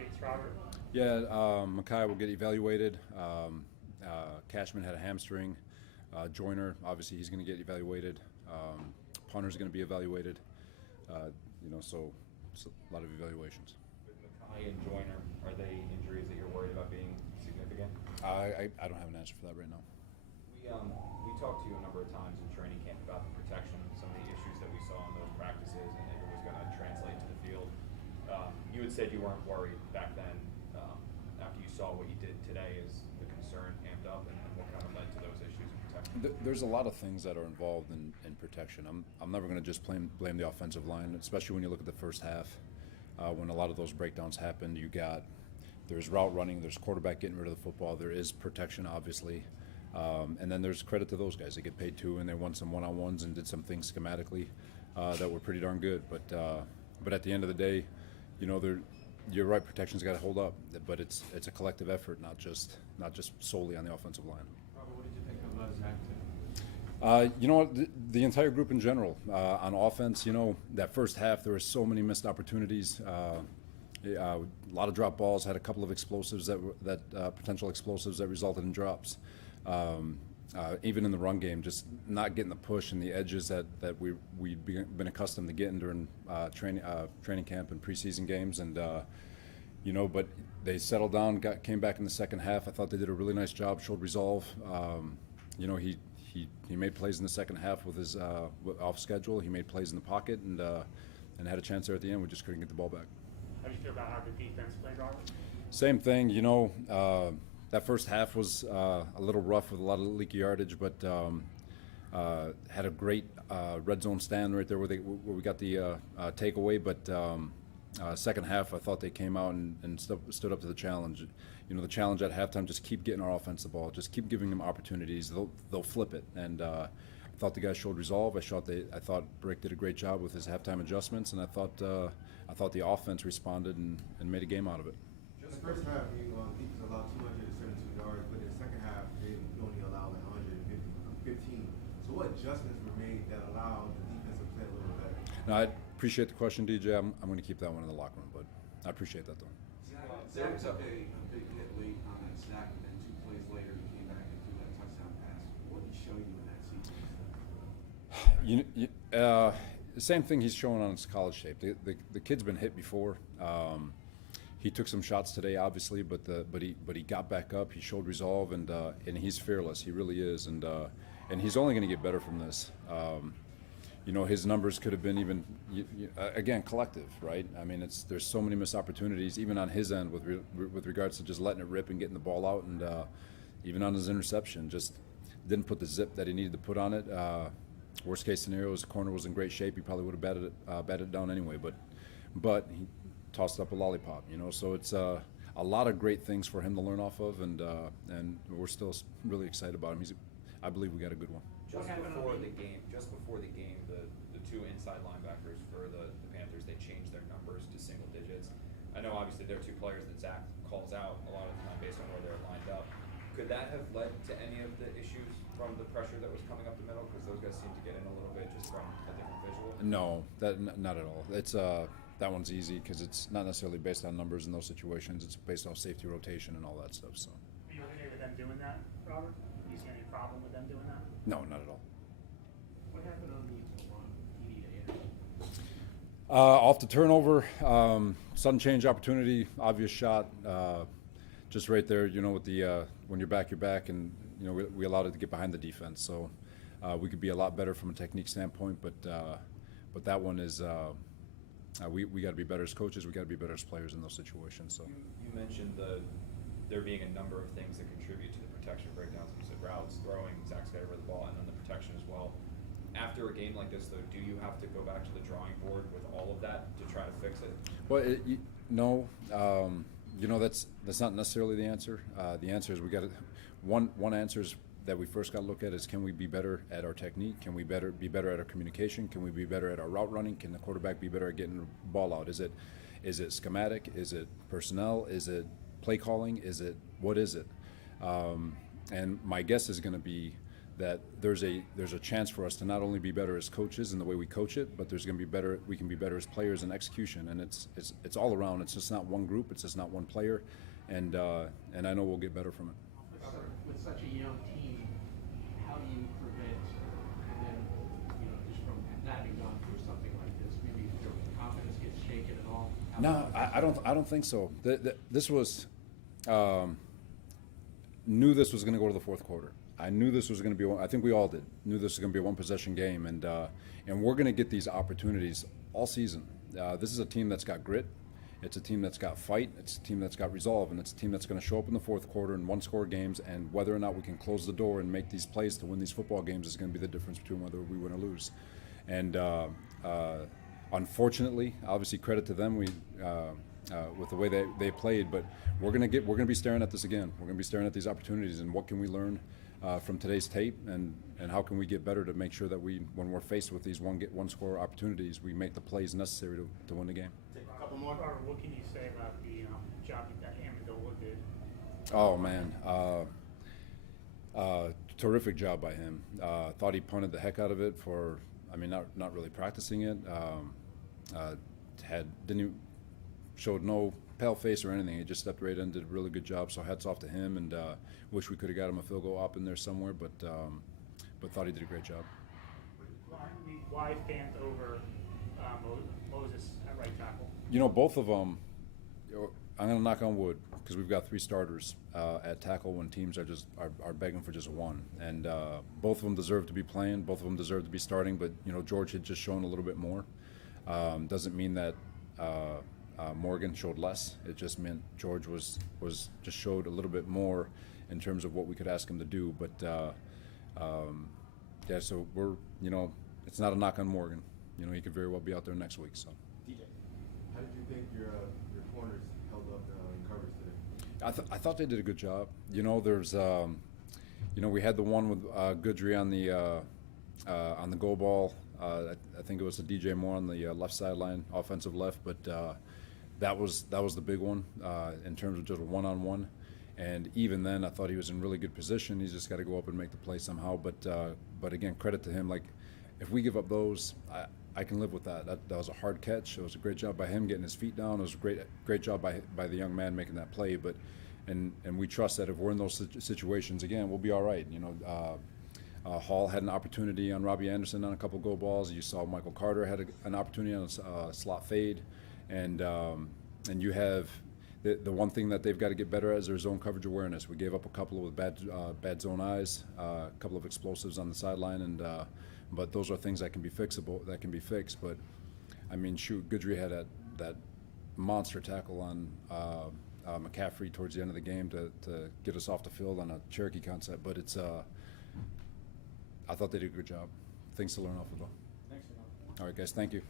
updates, Robert? Yeah, Makai will get evaluated. Cashman had a hamstring. Joyner, obviously, he's going to get evaluated. Punter's going to be evaluated. So a lot of evaluations. With Makai and Joyner, are they injuries that you're worried about being significant? I don't have an answer for that right now. We talked to you a number of times in training camp about the protection, some of the issues that we saw in those practices, and if it was going to translate to the field. You had said you weren't worried back then. After you saw what you did today, is the concern amped up, and what kind of led to those issues in protection? There's a lot of things that are involved in protection. I'm never going to just blame the offensive line, especially when you look at the first half. When a lot of those breakdowns happened, there's route running, there's quarterback getting rid of the football, there is protection, obviously. And then there's credit to those guys. They get paid too, and they won some one-on-ones and did some things schematically that were pretty darn good. But at the end of the day, you're right. Protection's got to hold up, but it's a collective effort, not just solely on the offensive line. Robert, what did you think of Zach today? You know what? The entire group in general on offense. That first half there were so many missed opportunities. A lot of drop balls. Had a couple of explosives potential explosives that resulted in drops. Even in the run game, just not getting the push and the edges that we'd been accustomed to getting during training camp and preseason games, and but they settled down, came back in the second half. I thought they did a really nice job, showed resolve. He made plays in the second half with his off schedule. He made plays in the pocket and had a chance there at the end. We just couldn't get the ball back. How do you feel about how the defense played, Robert? Same thing, that first half was a little rough with a lot of leaky yardage, but had a great red zone stand right there where we got the takeaway. But second half, I thought they came out and stood up to the challenge. The challenge at halftime: just keep getting our offense the ball, just keep giving them opportunities. They'll flip it. And I thought the guys showed resolve. I thought Brick did a great job with his halftime adjustments, and I thought the offense responded and made a game out of it. In the first half, defense allowed 272 yards, but in the second half, they only allowed like 115. So what adjustments were made that allowed the defense to play a little better? No, I appreciate the question, DJ. I'm going to keep that one in the locker room, but I appreciate that, though. Zach took a big hit late on that sack, and then 2 plays later, he came back and threw that touchdown pass. What did he show you in that sequence? The same thing he's showing on his college tape. The kid's been hit before. He took some shots today, obviously, but he got back up. He showed resolve, and he's fearless. He really is, and he's only going to get better from this. His numbers could have been even again collective, right? I mean, there's so many missed opportunities, even on his end with regards to just letting it rip and getting the ball out, and even on his interception, just didn't put the zip that he needed to put on it. Worst case scenario is the corner was in great shape. He probably would have batted it down anyway, but he tossed up a lollipop, so it's a lot of great things for him to learn off of, and we're still really excited about him. I believe we got a good one. Just before the game, the 2 inside linebackers for the Panthers, they changed their numbers to single digits. I know obviously they're 2 players that Zach calls out a lot of the time based on where they're lined up. Could that have led to any of the issues from the pressure that was coming up the middle? Because those guys seem to get in a little bit just from a different visual. No, not at all. It's that one's easy because it's not necessarily based on numbers in those situations. It's based off safety rotation and all that stuff. So. Are you okay with them doing that, Robert? Do you see any problem with them doing that? No, not at all. What happened on the run? Off the turnover, sudden change opportunity, obvious shot, just right there. With the when you're back, and we allowed it to get behind the defense. So we could be a lot better from a technique standpoint, but that one is. We got to be better as coaches. We got to be better as players in those situations. So you mentioned there being a number of things that contribute to the protection breakdowns. You said routes, throwing, Zach's got to rid of the ball, and then the protection as well. After a game like this, though, do you have to go back to the drawing board with all of that to try to fix it? Well, no. That's not necessarily the answer. The answer is we got to. One answer is that we first got to look at is, can we be better at our technique? Can we be better at our communication? Can we be better at our route running? Can the quarterback be better at getting the ball out? Is it schematic? Is it personnel? Is it play calling? What is it? And my guess is going to be that there's a chance for us to not only be better as coaches in the way we coach it, but there's going to be better. We can be better as players in execution, and it's all around. It's just not one group. It's just not one player, and I know we'll get better from it. With such a young team, how do you prevent them, just from not having gone through something like this? Maybe their confidence gets shaken at all? No, I don't think so. This was knew this was going to go to the fourth quarter. I knew this was going to be. I think we all did. Knew this was going to be a one-possession game, and we're going to get these opportunities all season. This is a team that's got grit. It's a team that's got fight. It's a team that's got resolve, and it's a team that's going to show up in the fourth quarter in one-score games. And whether or not we can close the door and make these plays to win these football games is going to be the difference between whether we win or lose. And unfortunately, obviously, credit to them. With the way they played, but we're going to be staring at this again. We're going to be staring at these opportunities, and what can we learn from today's tape, and how can we get better to make sure that when we're faced with these one-score opportunities, we make the plays necessary to win the game. Take a couple more. Robert, what can you say about the job that Amendola did? Oh man, terrific job by him. Thought he punted the heck out of it for. I mean, not really practicing it. Showed no pale face or anything. He just stepped right in, did a really good job. So hats off to him, and wish we could have got him a field goal up in there somewhere, but thought he did a great job. Why Fant over Moses at right tackle? Both of them. I'm going to knock on wood because we've got 3 starters at tackle when teams are begging for just one, and both of them deserve to be playing. Both of them deserve to be starting, but George had just shown a little bit more. Doesn't mean that. Morgan showed less. It just meant George just showed a little bit more in terms of what we could ask him to do. But so we're it's not a knock on Morgan. He could very well be out there next week. So DJ, how did you think your corners held up in coverage today? I thought they did a good job. There's we had the one with Goodry on the goal ball. I think it was a DJ Moore on the left sideline, offensive left, but that was the big one in terms of just a one-on-one. And even then, I thought he was in really good position. He's just got to go up and make the play somehow. But again, credit to him. Like, if we give up those, I can live with that. That was a hard catch. It was a great job by him getting his feet down. It was a great job by the young man making that play. But and we trust that if we're in those situations again, we'll be all right. Hall had an opportunity on Robbie Anderson on a couple goal balls. You saw Michael Carter had an opportunity on a slot fade, and you have the one thing that they've got to get better at is their zone coverage awareness. We gave up a couple with bad zone eyes, a couple of explosives on the sideline, and but those are things that can be fixable, that can be fixed. But I mean, shoot, Goodry had that monster tackle on McCaffrey towards the end of the game to get us off the field on a Cherokee concept. But it's I thought they did a good job. Things to learn off of, though. Thanks a lot. All right, guys. Thank you.